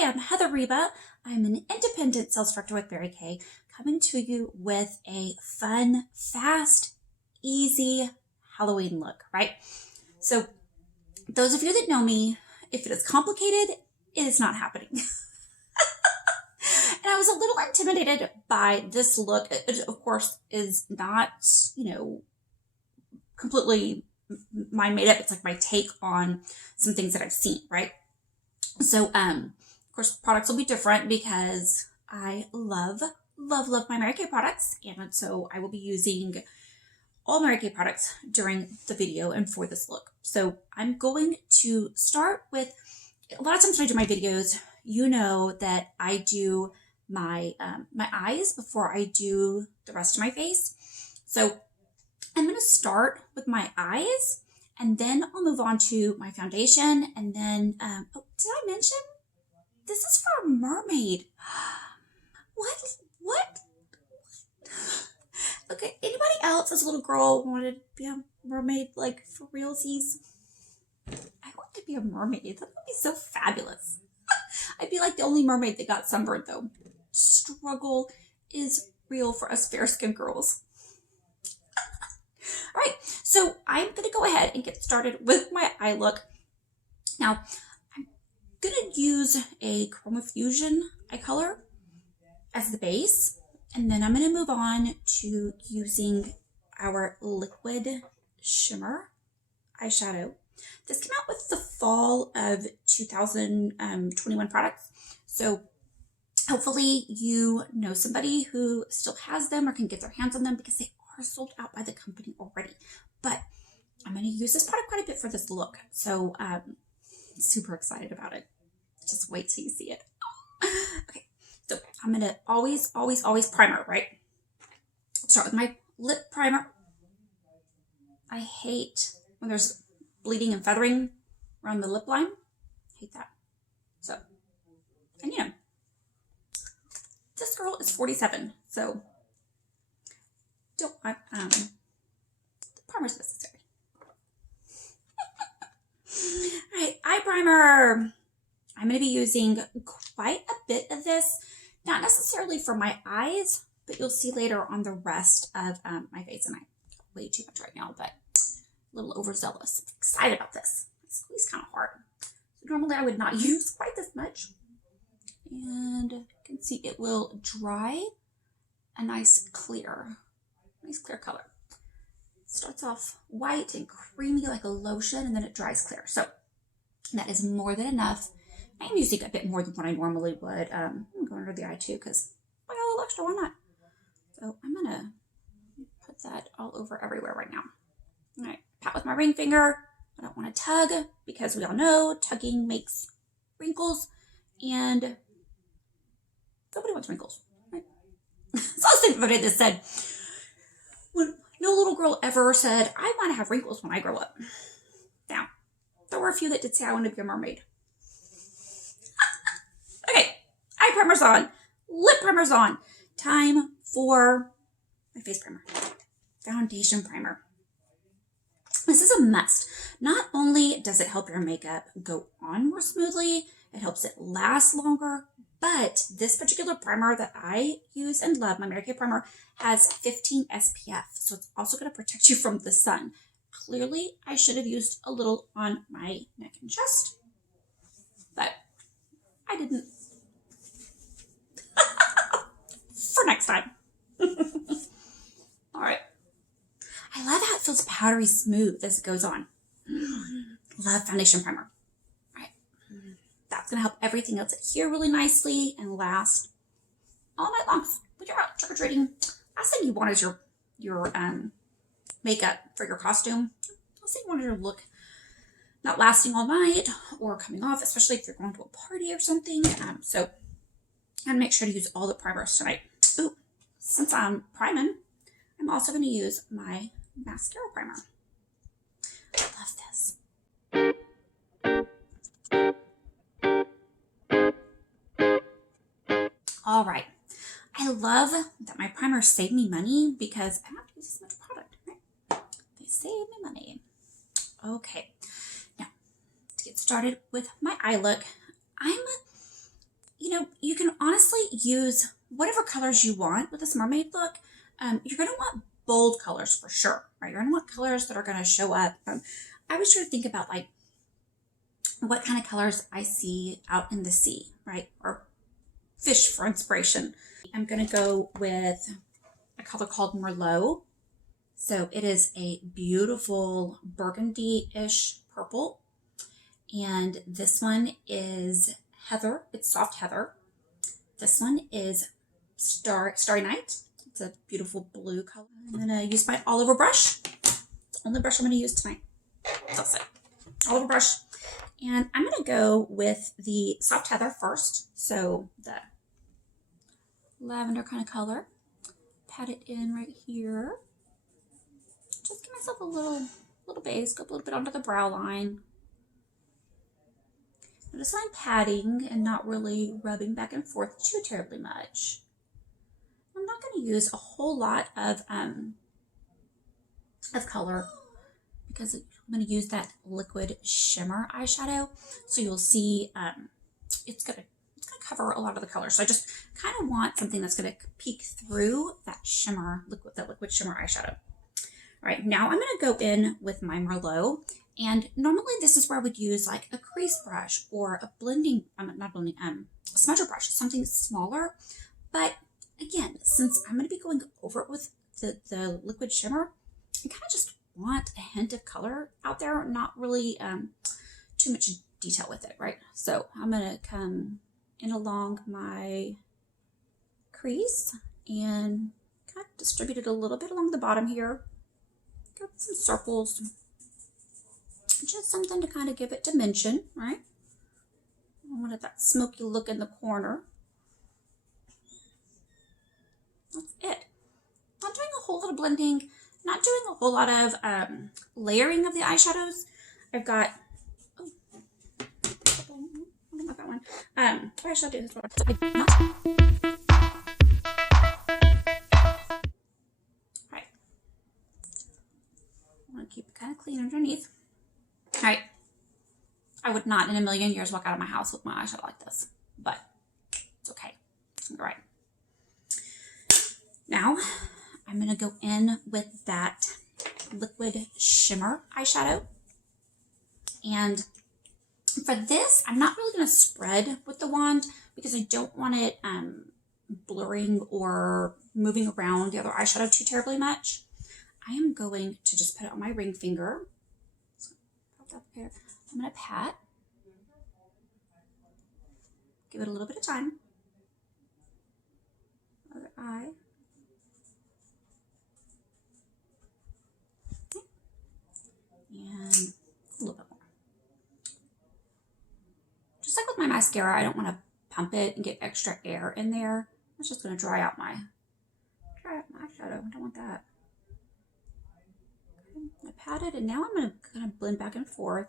Hi, I'm Heather Reba. I'm an independent sales director with Mary Kay, coming to you with a fun, fast, easy Halloween look, right? So those of you that know me, if it is complicated, it is not happening. And I was a little intimidated by this look. It, of course, is not, completely my made up. It's like my take on some things that I've seen, right? So, of course, products will be different because I love my Mary Kay products. And so I will be using all Mary Kay products during the video and for this look. So I'm going to start with, a lot of times when I do my videos, you know that I do my eyes before I do the rest of my face. So I'm going to start with my eyes, and then I'll move on to my foundation. And then, oh, did I mention this is for Mermaid? What? Okay, anybody else as a little girl wanted to be a mermaid, like for realsies? I want to be a mermaid. That would be so fabulous. I'd be like the only mermaid that got sunburned, though. Struggle is real for us fair-skinned girls. All right, so I'm going to go ahead and get started with my eye look. Now, I'm going to use a Chroma Fusion eye color as the base, and then I'm going to move on to using our liquid shimmer eyeshadow. This came out with the fall of 2021 products, so hopefully you know somebody who still has them or can get their hands on them because they are sold out by the company already. But I'm going to use this product quite a bit for this look, so super excited about it. Just wait till you see it. Okay, so I'm going to always primer, right? Start with my lip primer. I hate when there's bleeding and feathering around the lip line. Hate that. So, and this girl is 47, so don't want the primer's necessary. All right, eye primer. I'm going to be using quite a bit of this, not necessarily for my eyes, but you'll see later on the rest of my face. And I got way too much right now, but a little overzealous. I'm excited about this. I squeeze kind of hard. So normally I would not use quite this much. And you can see it will dry a nice clear color. It starts off white and creamy like a lotion, and then it dries clear. So that is more than enough. I'm using a bit more than what I normally would. I'm going under the eye too because I got a little extra. Why not? So I'm gonna put that all over everywhere right now. All right, pat with my ring finger. I don't want to tug because we all know tugging makes wrinkles, and nobody wants wrinkles, right? So I was thinking about it that said, when no little girl ever said, I want to have wrinkles when I grow up. Now, there were a few that did say I want to be a mermaid. Okay, eye primer's on, lip primer's on. Time for my face primer, foundation primer. This is a must. Not only does it help your makeup go on more smoothly, it helps it last longer, but this particular primer that I use and love, my Mary Kay primer, has 15 SPF, so it's also going to protect you from the sun. Clearly, I should have used a little on my neck and chest, but I didn't. For next time. All right. I love how it feels powdery smooth as it goes on. Love foundation primer. All right. That's going to help everything else adhere really nicely and last all night long. When you're out trick-or-treating, last thing you want is your makeup for your costume. Last thing you want is your look not lasting all night or coming off, especially if you're going to a party or something. So I'm going to make sure to use all the primers tonight. Ooh, since I'm priming, I'm also going to use my mascara primer. I love this. All right. I love that my primers save me money because I don't have to use as much product, right? They save me money. Okay. Now, to get started with my eye look, I'm you know, you can honestly use whatever colors you want with this mermaid look. You're going to want bold colors for sure, right? You're going to want colors that are going to show up. I was trying to think about like what kind of colors I see out in the sea, right? Or fish for inspiration. I'm going to go with a color called Merlot. So it is a beautiful burgundy-ish purple. And this one is heather. It's soft heather. This one is Starry Night. It's a beautiful blue color. I'm going to use my all over brush. It's the only brush I'm going to use tonight. That's it. All over brush. And I'm going to go with the soft heather first. So the lavender kind of color. Pat it in right here. Just give myself a little base. Go a little bit onto the brow line. Notice I'm patting and not really rubbing back and forth too terribly much. I'm not going to use a whole lot of color because I'm going to use that liquid shimmer eyeshadow. So you'll see it's going to cover a lot of the color. So I just kind of want something that's going to peek through that liquid shimmer eyeshadow. All right, now I'm going to go in with my Merlot. And normally this is where I would use like a crease brush or a smudger brush, something smaller. But again, since I'm going to be going over it with the liquid shimmer, I kind of just want a hint of color out there, not really too much detail with it, right? So I'm going to come in along my crease and kind of distribute it a little bit along the bottom here. Got some circles. Just something to kind of give it dimension, right? I wanted that smoky look in the corner. That's it. Not doing a whole lot of blending, not doing a whole lot of layering of the eyeshadows. I've got, I don't like that one. Why should I do this one? Alright. I want to keep it kind of clean underneath. All right, I would not in a million years walk out of my house with my eyeshadow like this, but it's okay. All right. Now, I'm going to go in with that liquid shimmer eyeshadow. And for this, I'm not really going to spread with the wand because I don't want it blurring or moving around the other eyeshadow too terribly much. I am going to just put it on my ring finger. Up here. I'm going to pat, give it a little bit of time, other eye, okay. And a little bit more. Just like with my mascara, I don't want to pump it and get extra air in there. It's just going to dry out my eyeshadow. I don't want that. I patted, and now I'm going to kind of blend back and forth.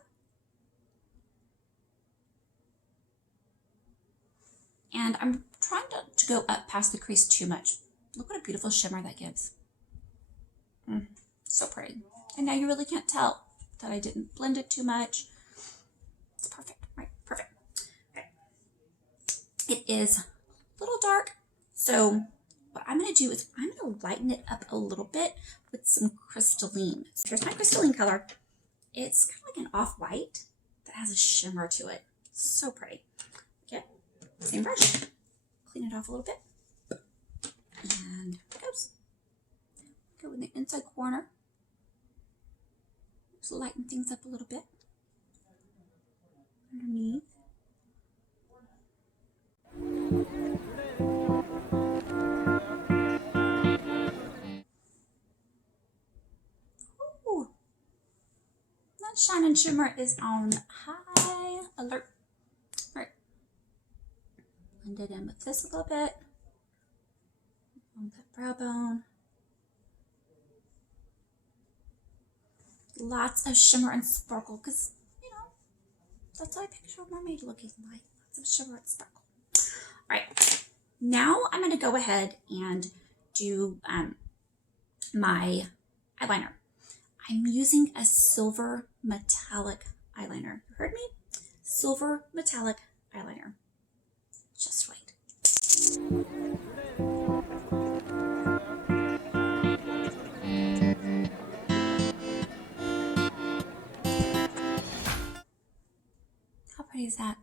And I'm trying to go up past the crease too much. Look what a beautiful shimmer that gives. So pretty. And now you really can't tell that I didn't blend it too much. It's perfect, right? Perfect. Okay. It is a little dark, so what I'm going to do is I'm going to lighten it up a little bit with some crystalline. So here's my crystalline color. It's kind of like an off-white that has a shimmer to it. So pretty. Okay, same brush. Clean it off a little bit. And there it goes. Go in the inside corner. Just lighten things up a little bit. Underneath. That shine and shimmer is on high alert. All right. Blend it in with this a little bit. On that brow bone. Lots of shimmer and sparkle because, you know, that's what I picture a mermaid looking like. Lots of shimmer and sparkle. All right. Now I'm going to go ahead and do my eyeliner. I'm using a silver metallic eyeliner. You heard me? Silver metallic eyeliner. Just wait. How pretty is that?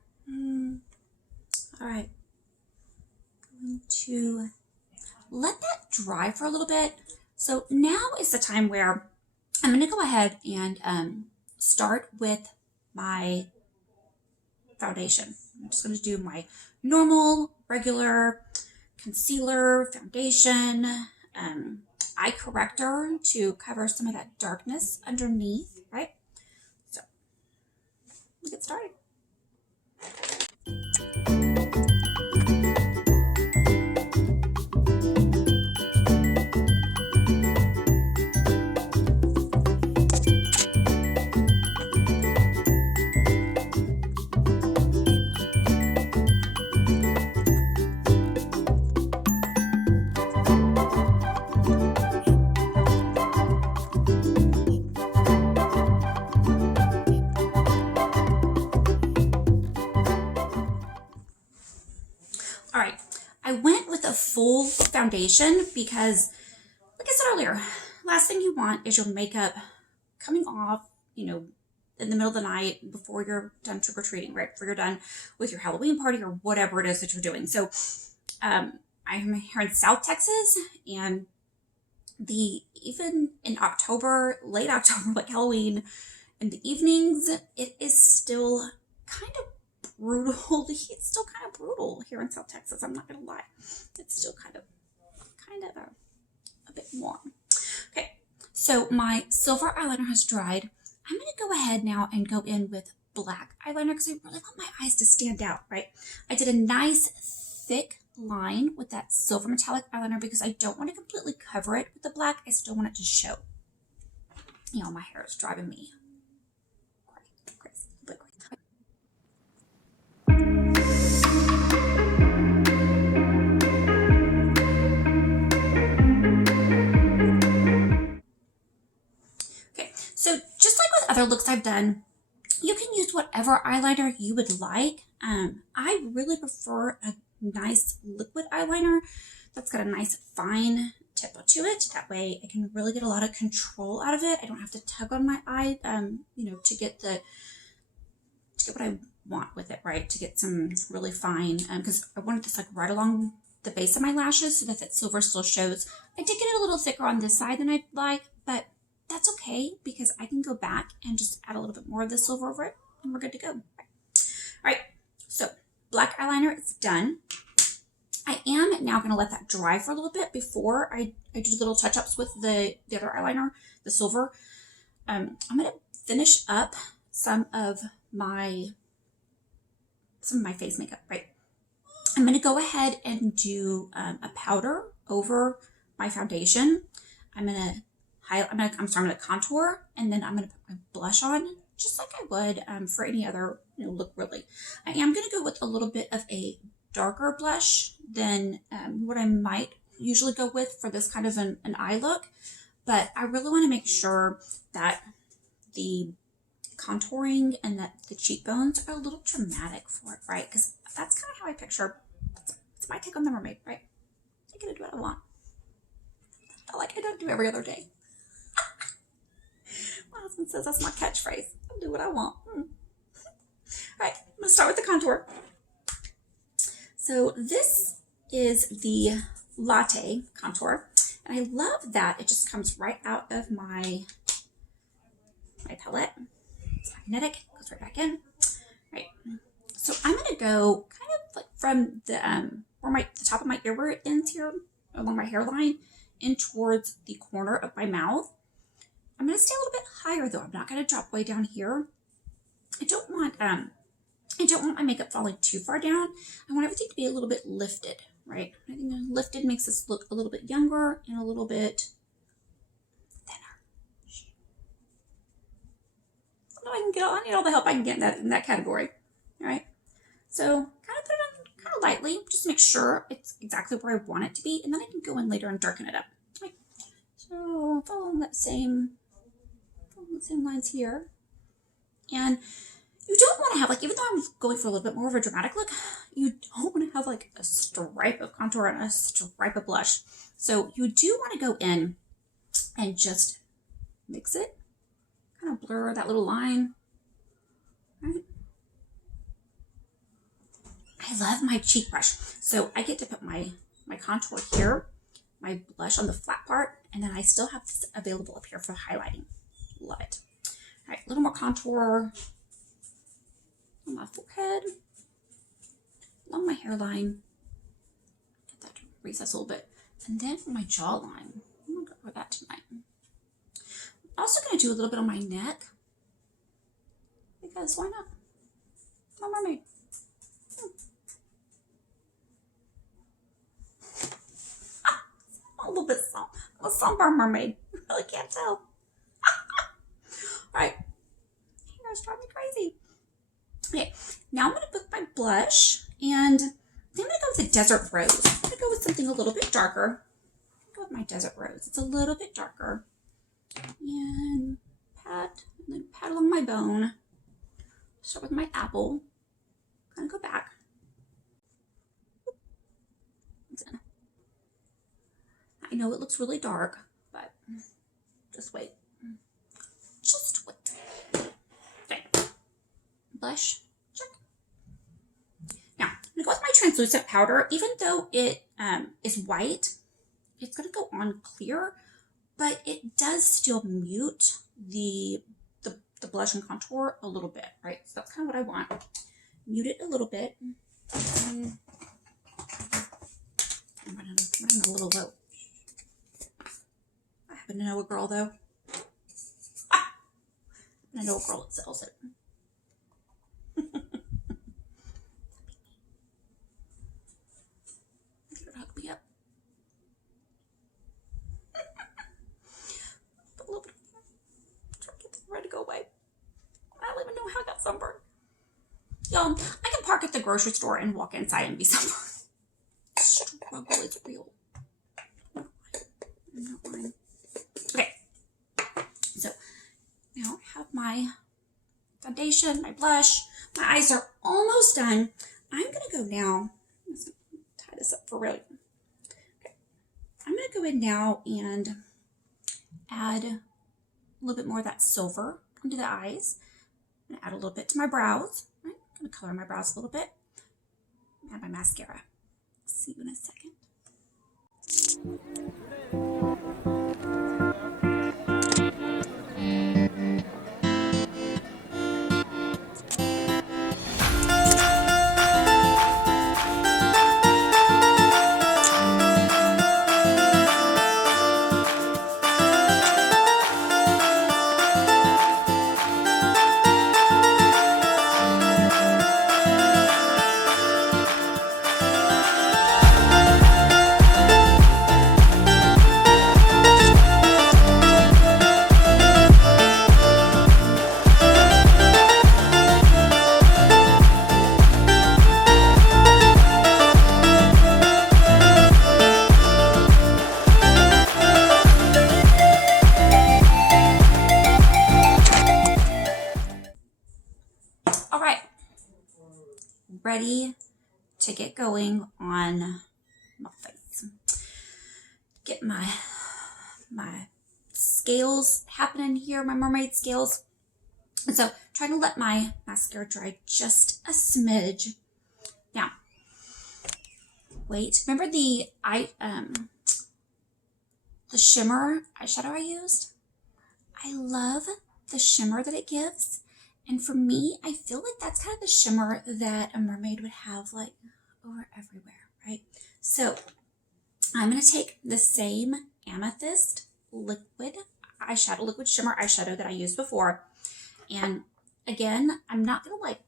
All right. Going to let that dry for a little bit. So now is the time where I'm going to go ahead and start with my foundation. I'm just going to do my normal, regular concealer, foundation, eye corrector to cover some of that darkness underneath, right? So let's get started. All right, I went with a full foundation because, like I said earlier, last thing you want is your makeup coming off, you know, in the middle of the night before you're done trick-or-treating, right? Before you're done with your Halloween party or whatever it is that you're doing. So I'm here in South Texas, and even in October, late October, like Halloween, in the evenings, it is still kind of brutal. The heat's still kind of brutal here in South Texas. I'm not gonna lie, it's still kind of a bit warm. Okay, so my silver eyeliner has dried. I'm gonna go ahead now and go in with black eyeliner because I really want my eyes to stand out, right? I did a nice thick line with that silver metallic eyeliner because I don't want to completely cover it with the black. I still want it to show. You know, my hair is driving me crazy. Okay, so just like with other looks I've done, you can use whatever eyeliner you would like. I really prefer a nice liquid eyeliner that's got a nice fine tip to it. That way I can really get a lot of control out of it. I don't have to tug on my eye, you know, to get what I want with it, right? To get some really fine, because I wanted this like right along the base of my lashes so that that silver still shows. I did get it a little thicker on this side than I'd like, but that's okay because I can go back and just add a little bit more of the silver over it and we're good to go. All right, so black eyeliner is done. I am now going to let that dry for a little bit before I do little touch-ups with the other eyeliner, the silver. I'm going to finish up some of my face makeup, right? I'm going to go ahead and do a powder over my foundation. I'm going to contour, and then I'm going to put my blush on just like I would for any other look really. I am going to go with a little bit of a darker blush than what I might usually go with for this kind of an eye look, but I really want to make sure that the contouring and that the cheekbones are a little dramatic for it, right? Because that's kind of how I picture, it's my take on the mermaid, right? I get to do what I want. Like I don't do every other day. My husband says that's my catchphrase. I'll do what I want. All right, I'm gonna start with the contour. So this is the latte contour, and I love that it just comes right out of my palette. It's magnetic, goes right back in. Right. So I'm gonna go kind of like from the where the top of my ear ends here, along my hairline, in towards the corner of my mouth. I'm gonna stay a little bit higher though. I'm not gonna drop way down here. I don't want my makeup falling too far down. I want everything to be a little bit lifted, right? I think lifted makes us look a little bit younger and a little bit thinner. I can get all the help I can get in that category. All right. So kind of put it on kind of lightly, just make sure it's exactly where I want it to be, and then I can go in later and darken it up. Right. So following the same lines here. And you don't want to have, like, even though I'm going for a little bit more of a dramatic look, you don't want to have like a stripe of contour and a stripe of blush. So you do want to go in and just mix it, kind of blur that little line, right? I love my cheek brush. So I get to put my contour here, my blush on the flat part, and then I still have this available up here for highlighting. Love it. All right, a little more contour on my forehead, along my hairline. Get that to recess a little bit. And then for my jawline, I'm gonna go for that tonight. I'm also gonna do a little bit on my neck, because why not? I'm a mermaid. A little bit I'm a sunburned mermaid. You really can't tell. Alright. Hair's driving me crazy. Okay, now I'm going to put my blush, and then I'm going to go with a desert rose. I'm going to go with something a little bit darker. Go with my desert rose. It's a little bit darker. And then pat along my bone. Start with my apple. Kind of go back. I know it looks really dark, but just wait. Just wait. Okay. Blush. Check. Now, I'm going to go with my translucent powder. Even though it is white, it's going to go on clear, but it does still mute the blush and contour a little bit, right? So that's kind of what I want. Mute it a little bit. I'm running a little low. I happen to know a girl, though. I know a girl that sells it. Get her to hook me up. Put a little bit of try to get this ready to go away. I don't even know how I got sunburned. Y'all, I can park at the grocery store and walk inside and be sunburned. Struggle is real. I'm not lying. Okay. So now I have my foundation, my blush. My eyes are almost done. I'm going to go now. I'm just going to tie this up for real. Okay. I'm going to go in now and add a little bit more of that silver onto the eyes. I'm going to add a little bit to my brows. Right? I'm going to color my brows a little bit. Add my mascara. See you in a second. All right, ready to get going on my face. Get my scales happening here, my mermaid scales. And so trying to let my mascara dry just a smidge. Now, wait, remember the shimmer eyeshadow I used? I love the shimmer that it gives. And for me, I feel like that's kind of the shimmer that a mermaid would have like over everywhere, right? So I'm going to take the same amethyst liquid shimmer eyeshadow that I used before. And again, I'm not going to like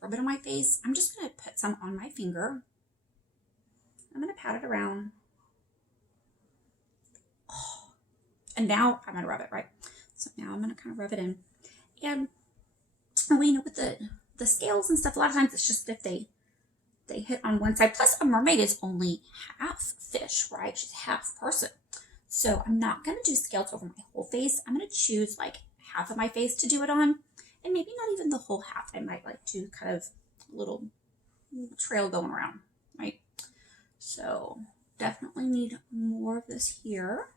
rub it on my face. I'm just going to put some on my finger. I'm going to pat it around. Oh. And now I'm going to rub it, right? So now I'm going to kind of rub it in. And we know with the scales and stuff, a lot of times it's just if they hit on one side. Plus, a mermaid is only half fish, right? She's half person. So I'm not going to do scales over my whole face. I'm going to choose like half of my face to do it on. and maybe not even the whole half. I might like to kind of a little trail going around, right? So definitely need more of this here.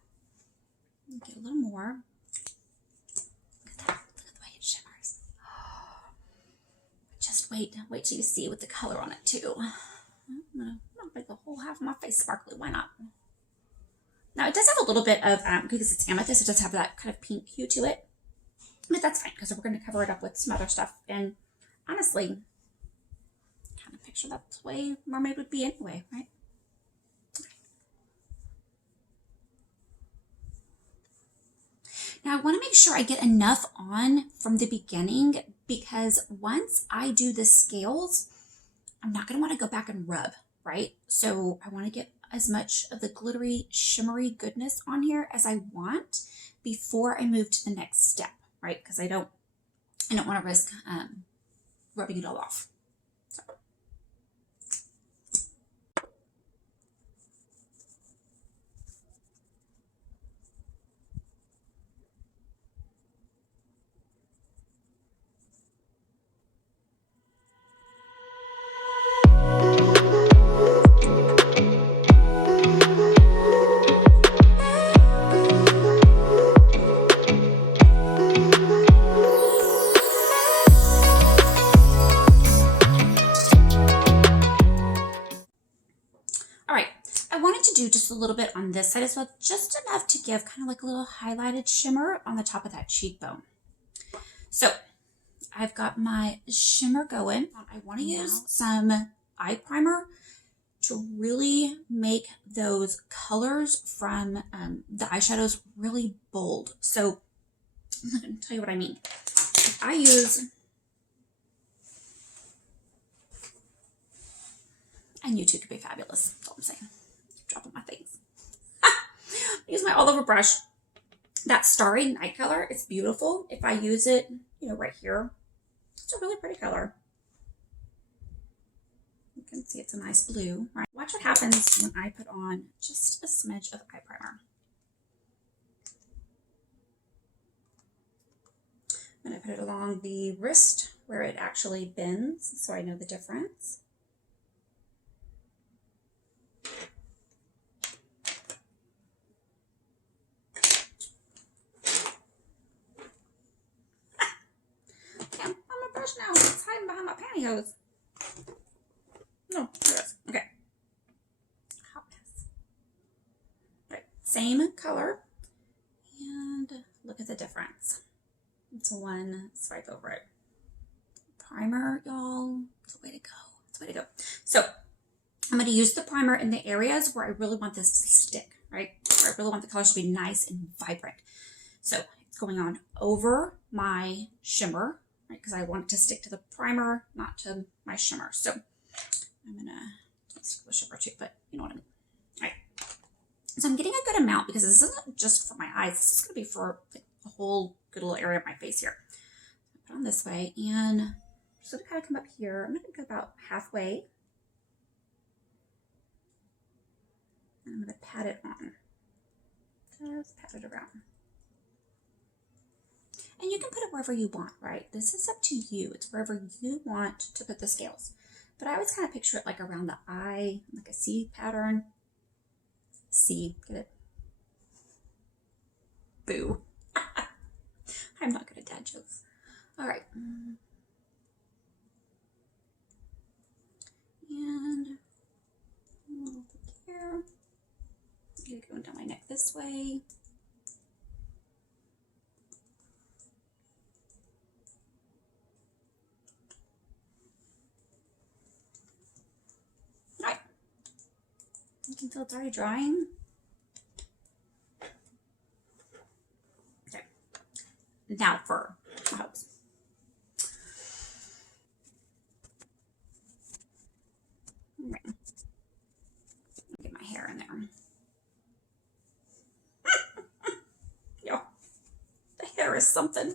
Get a little more. Look at that. Look at the way it shimmers. Just wait till you see with the color on it too. I'm gonna make the whole half of my face sparkly. Why not? Now it does have a little bit of, because it's amethyst, it does have that kind of pink hue to it. But that's fine because we're going to cover it up with some other stuff. And honestly, kind of picture that's the way Mermaid would be anyway, right? Now I want to make sure I get enough on from the beginning, because once I do the scales, I'm not going to want to go back and rub, right? So I want to get as much of the glittery, shimmery goodness on here as I want before I move to the next step, right? Because I don't want to risk rubbing it all off. So. Do just a little bit on this side as well, just enough to give kind of like a little highlighted shimmer on the top of that cheekbone. So I've got my shimmer going. I want to use some eye primer to really make those colors from the eyeshadows really bold. So I'm going to tell you what I mean. I knew two could be fabulous. That's all I'm saying. Dropping my things. Use my all over brush. That starry night color, it's beautiful. If I use it, right here, it's a really pretty color. You can see it's a nice blue, right? Watch what happens when I put on just a smidge of eye primer. I'm going to put it along the wrist where it actually bends, so I know the difference. Now it's hiding behind my pantyhose. No, there it is. Okay. Hot mess. Right, same color, and look at the difference. It's one swipe over it. Primer, y'all. It's a way to go. It's a way to go. So I'm going to use the primer in the areas where I really want this to stick, right? Where I really want the colors to be nice and vibrant. So it's going on over my shimmer, right? Because I want it to stick to the primer, not to my shimmer. So I'm going to stick with shimmer too, but you know what I mean. All right. So I'm getting a good amount because this isn't just for my eyes. This is going to be for like the whole good little area of my face here. Put on this way, and I'm just going to kind of come up here. I'm going to go about halfway. And I'm going to pat it on. Just pat it around. And you can put it wherever you want, right? This is up to you. It's wherever you want to put the scales. But I always kind of picture it like around the eye, like a C pattern. C, get it? Boo. I'm not good at dad jokes. All right. And over here. I'm going to go down my neck this way. You can feel it's already drying. Okay. Now for my hopes. Right. Get my hair in there. Yo, the hair is something.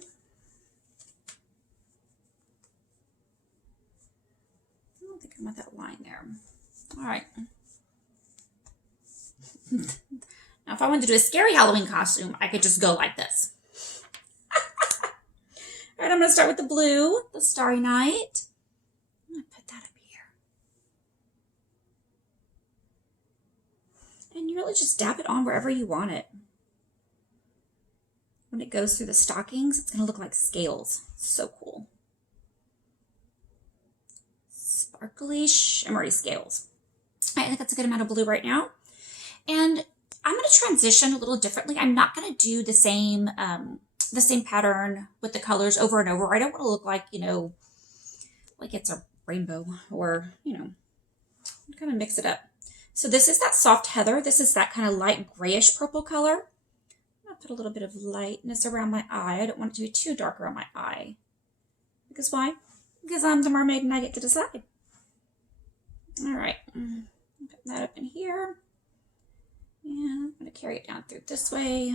I don't think I want that line there. All right. Now, if I wanted to do a scary Halloween costume, I could just go like this. All right, I'm going to start with the blue, the Starry Night. I'm going to put that up here. And you really just dab it on wherever you want it. When it goes through the stockings, it's going to look like scales. So cool. Sparkly, shimmery scales. I think that's a good amount of blue right now. And I'm going to transition a little differently. I'm not going to do the same pattern with the colors over and over. I don't want to look like, like it's a rainbow or, kind of mix it up. So this is that soft heather. This is that kind of light grayish purple color. I'm going to put a little bit of lightness around my eye. I don't want it to be too dark around my eye. Because why? Because I'm the mermaid and I get to decide. All right. Put that up in here. And I'm going to carry it down through this way.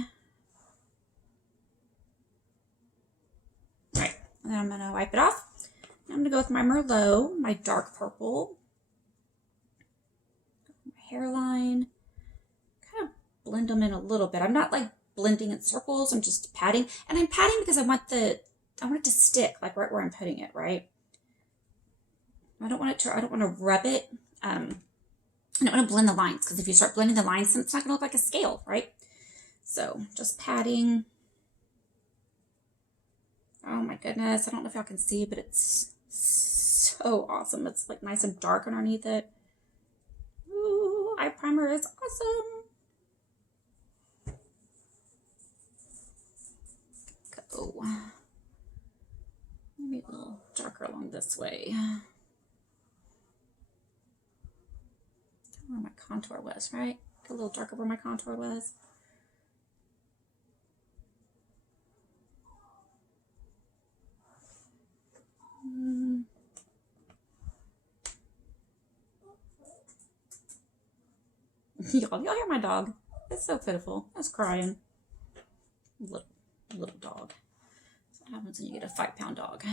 All right. And then I'm going to wipe it off. I'm going to go with my Merlot, my dark purple. My hairline. Kind of blend them in a little bit. I'm not like blending in circles. I'm just patting. And I'm patting because I want it to stick like right where I'm putting it, right? I don't want to rub it. I don't want to blend the lines because if you start blending the lines, then it's not going to look like a scale, right? So just patting. Oh my goodness. I don't know if y'all can see, but it's so awesome. It's like nice and dark underneath it. Ooh, eye primer is awesome. Go. Maybe a little darker along this way. Where my contour was, right? A little darker where my contour was. Y'all hear my dog? It's so pitiful. It's crying. Little dog. That's what happens when you get a 5-pound dog.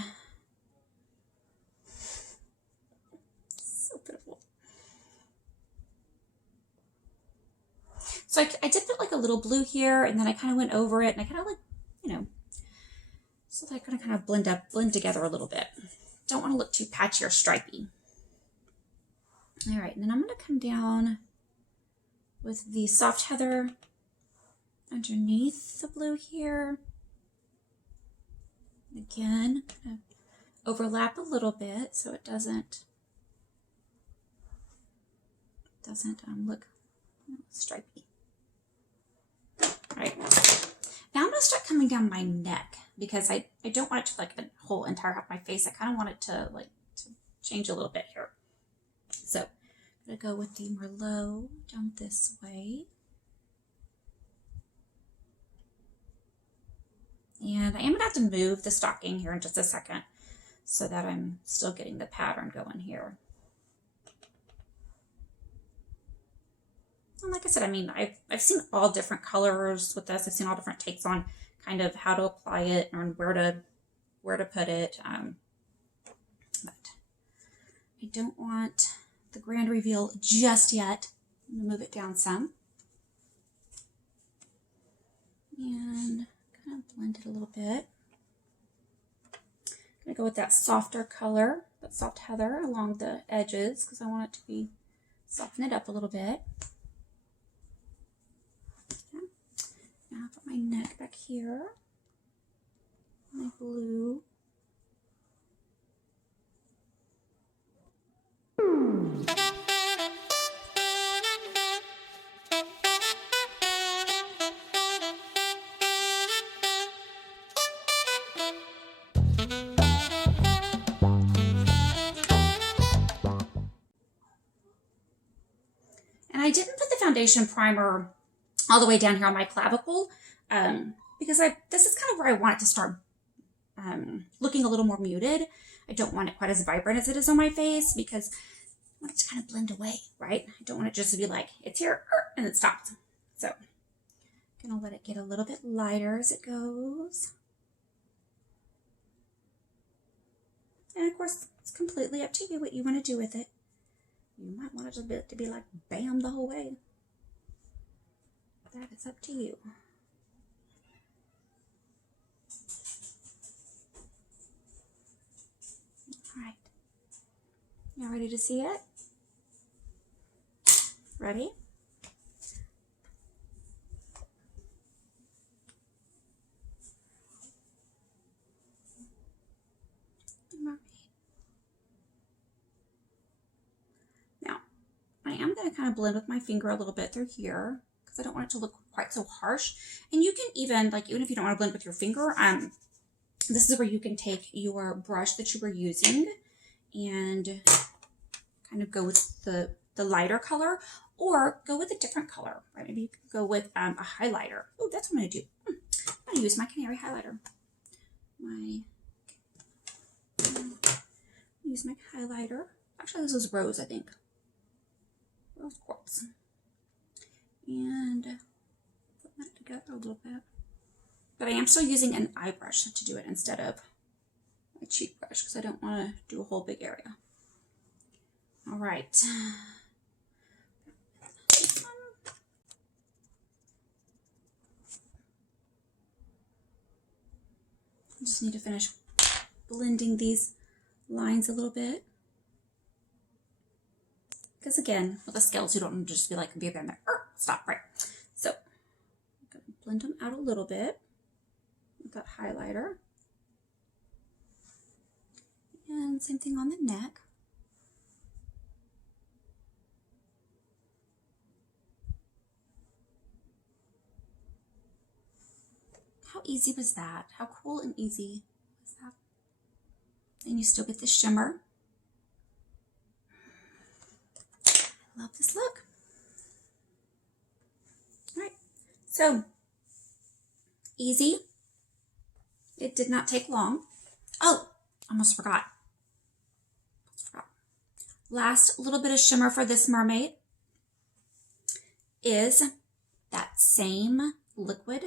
So pitiful. So I did put like a little blue here, and then I kind of went over it, and I kind of like, so that I kind of blend together a little bit. Don't want to look too patchy or stripy. All right, and then I'm going to come down with the soft heather underneath the blue here. Again, overlap a little bit so it doesn't look stripy. All right, now I'm going to start coming down my neck because I don't want it to like the whole entire half of my face. I kind of want it to to change a little bit here. So I'm going to go with the Merlot down this way. And I am going to have to move the stocking here in just a second so that I'm still getting the pattern going here. And like I said, I mean, I've seen all different colors with this. I've seen all different takes on kind of how to apply it and where to put it. But I don't want the grand reveal just yet. I'm going to move it down some. And kind of blend it a little bit. I'm going to go with that softer color, that soft heather along the edges because I want it to be soften it up a little bit. Okay. Now I'll put my neck back here. My blue. And I didn't put the foundation primer all the way down here on my clavicle because this is kind of where I want it to start looking a little more muted. I don't want it quite as vibrant as it is on my face because I want it to kind of blend away, right? I don't want it just to be like, it's here and it stops. So I'm going to let it get a little bit lighter as it goes. And of course, it's completely up to you what you want to do with it. You might want it to be like bam the whole way. That is up to you. All right. Y'all ready to see it? Ready? Mermaid. Now, I am going to kind of blend with my finger a little bit through here because I don't want it to look quite so harsh. And you can even, like, even if you don't want to blend with your finger, this is where you can take your brush that you were using and kind of go with the lighter color, or go with a different color, right? Maybe you can go with a highlighter. Oh, that's what I'm going to do. I'm going to use my canary highlighter. Use my highlighter. Actually, this is rose, I think. Rose quartz. And put that together a little bit. But I am still using an eye brush to do it instead of my cheek brush because I don't want to do a whole big area. All right. I just need to finish blending these lines a little bit. Because again, with the scales, you don't want to just be like, be there, stop, right? So I'm going to blend them out a little bit with that highlighter. And same thing on the neck. How easy was that? How cool and easy was that? And you still get the shimmer. I love this look. All right, so easy. It did not take long. Oh, almost forgot. Last little bit of shimmer for this mermaid is that same liquid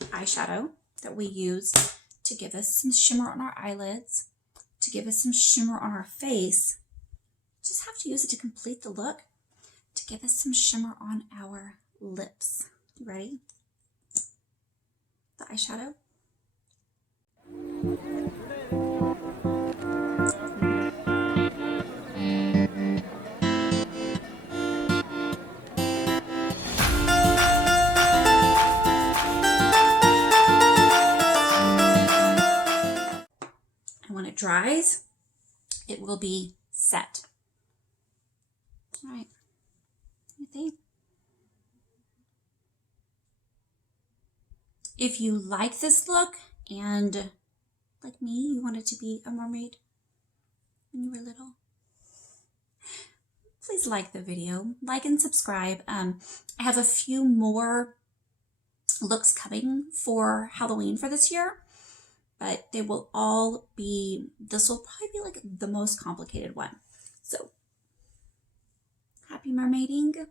eyeshadow that we used to give us some shimmer on our eyelids, to give us some shimmer on our face. Just have to use it to complete the look, to give us some shimmer on our lips. You ready? The eyeshadow. And when it dries, it will be set. All right. What do you think? If you like this look and, like me, you wanted to be a mermaid when you were little, please like the video, like and subscribe. I have a few more looks coming for Halloween for this year, but they will all be, this will probably be like the most complicated one. So, happy mermaiding.